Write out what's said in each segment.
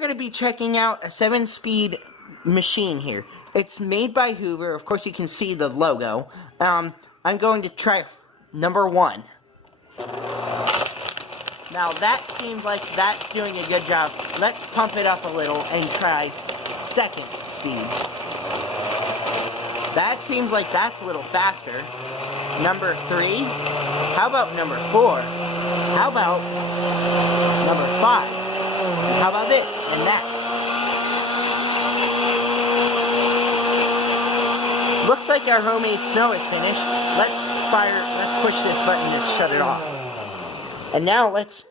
going to be checking out a 7-speed machine here. It's made by Hoover. Of course, you can see the logo. I'm going to try number 1. Now, that seems like that's doing a good job. Let's pump it up a little and try 2nd speed. That seems like that's a little faster. Number 3. How about number 4? How about number 5? And how about this and that? Looks like our homemade snow is finished. Let's push this button and shut it off. And now let's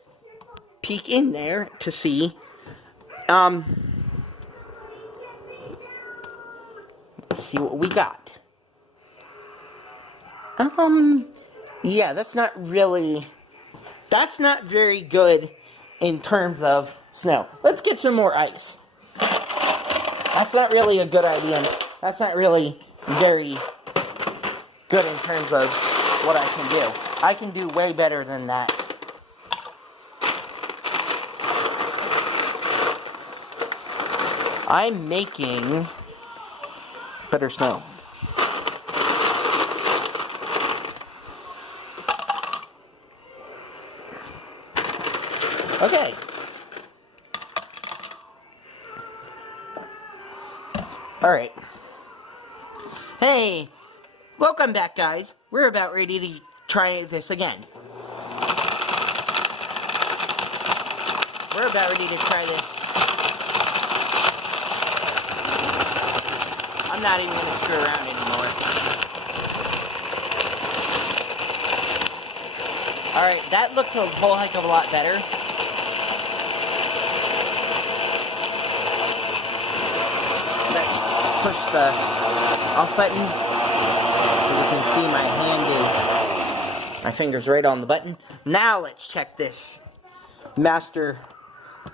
peek in there to see, let's see what we got. Yeah, that's not very good in terms of snow. Let's get some more ice. That's not really a good idea. That's not really very good in terms of what I can do. I can do way better than that. I'm making better snow. Okay. Alright. Hey, welcome back, guys. We're about ready to try this again. We're about ready to try this. I'm not even going to screw around anymore. Alright, that looks a whole heck of a lot better. Let's push the off button. As you can see, my finger's right on the button. Now let's check this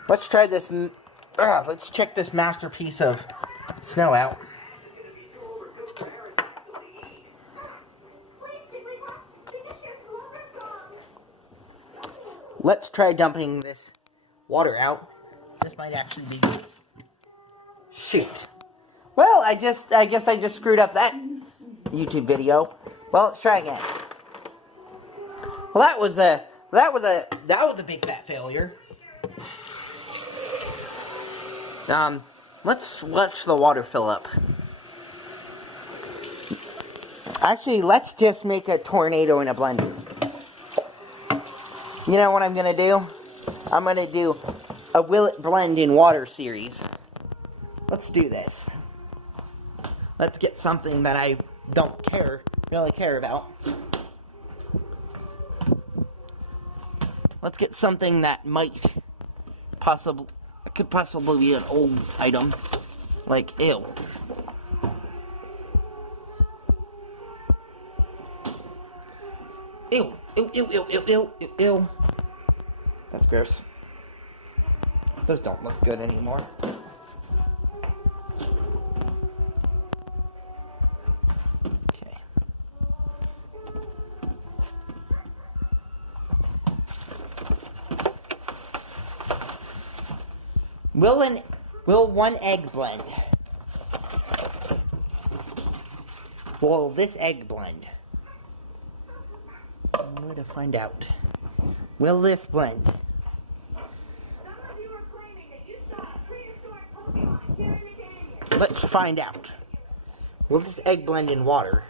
let's try this, let's check this masterpiece of snow out. Let's try dumping this water out. This might actually be good. Shoot. Well, I guess I just screwed up that YouTube video. Well, let's try again. Well, that was a big fat failure. Let's watch the water fill up. Actually, let's just make a tornado in a blender. You know what I'm going to do? I'm going to do a Will It Blend in Water series. Let's do this. Let's get something that I don't really care about. Let's get something that could possibly be an old item. Like, ew. Ew. Ew. That's gross. Those don't look good anymore. Okay. Will one egg blend? Will this egg blend? I'm going to find out. Will this blend? Let's find out. Will this egg blend in water?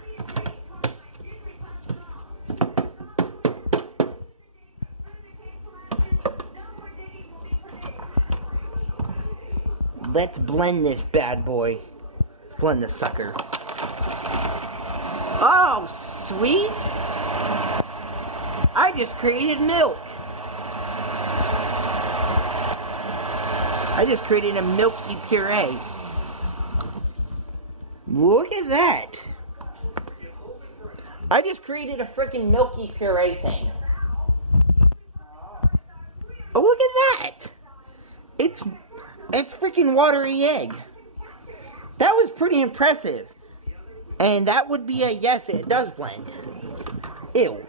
Let's blend this bad boy. Let's blend this sucker. Oh, sweet! I just created milk. I just created a milky puree. Look at that. I just created a freaking milky puree thing. Oh, look at that. It's freaking watery egg. That was pretty impressive. And that would be a yes, it does blend. Ew.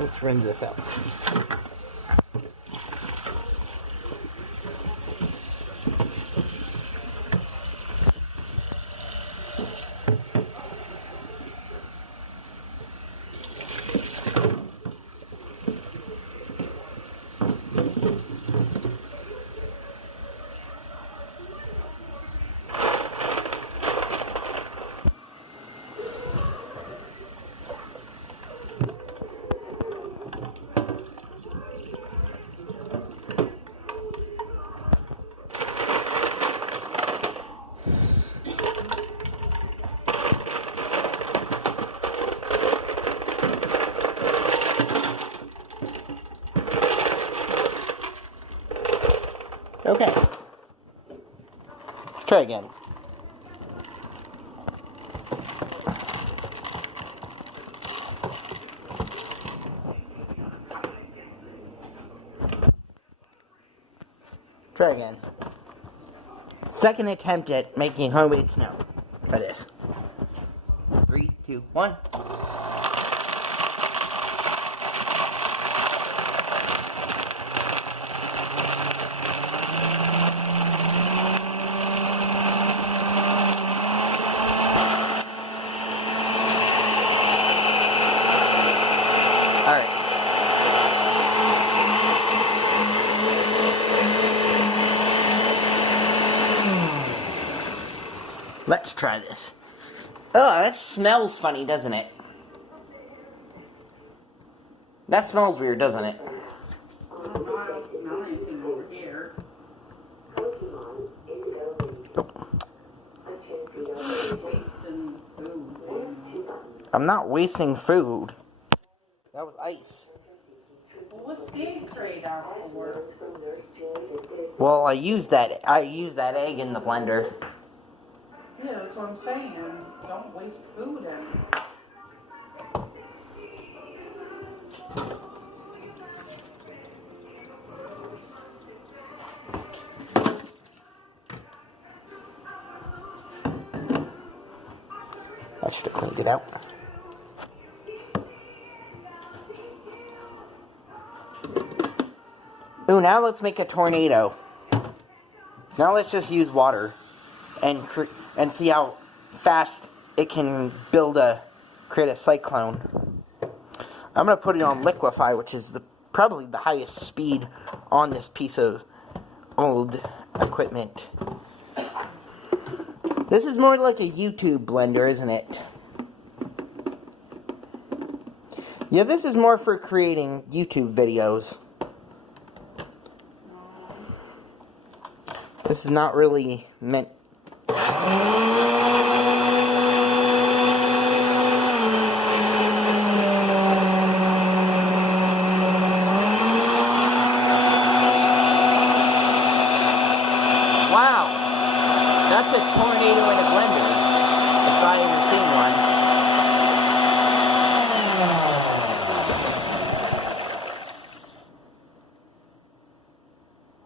Let's rinse this out. Okay. Try again. Try again. Second attempt at making homemade snow. Try this. 3, 2, 1. Alright. Let's try this. Oh, that smells funny, doesn't it? That smells weird, doesn't it? I don't smell anything over here. Wasting food. I'm not wasting food. That was ice. Well, what's the egg tray out for? Well, I used that egg in the blender. Yeah, that's what I'm saying. Don't waste food in. I should have cleaned it out. Ooh, now let's make a tornado. Now let's just use water and see how fast it can create a cyclone. I'm gonna put it on liquefy, which is probably the highest speed on this piece of old equipment. This is more like a YouTube blender, isn't it? Yeah, this is more for creating YouTube videos. This is not really meant... Wow! That's a tornado in a blender, if I ever seen one.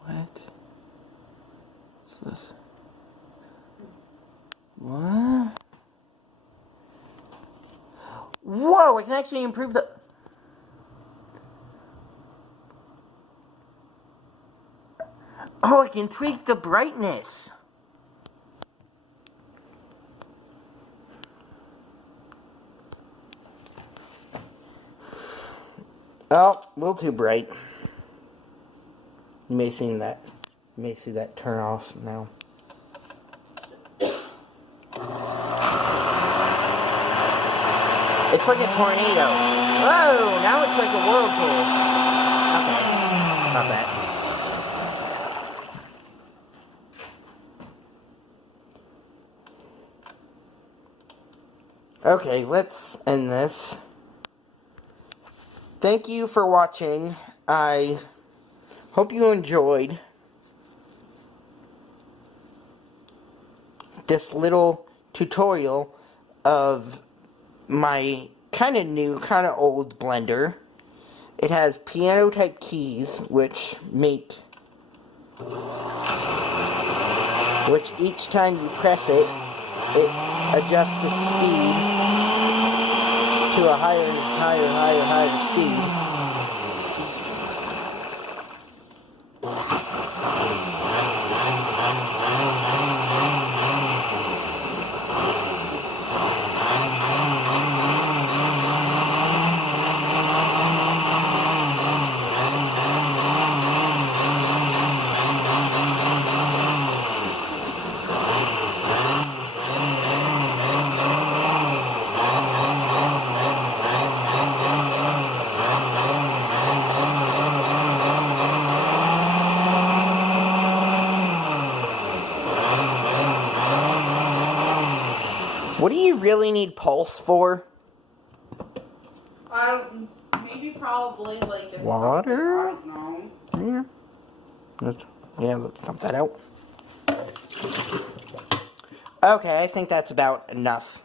What? What's this? What? Whoa, I can actually improve the... Oh, I can tweak the brightness. Oh, a little too bright. You may see that turn off now. It's like a tornado. Whoa, now it's like a whirlpool. Okay, not bad. Okay, let's end this. Thank you for watching. I hope you enjoyed this little tutorial of my kind of new, kind of old blender. It has piano type keys which each time you press it, it adjusts the speed to a higher speed. What do you really need pulse for? Maybe probably like Water? I don't know. Yeah, let's dump that out. Okay, I think that's about enough.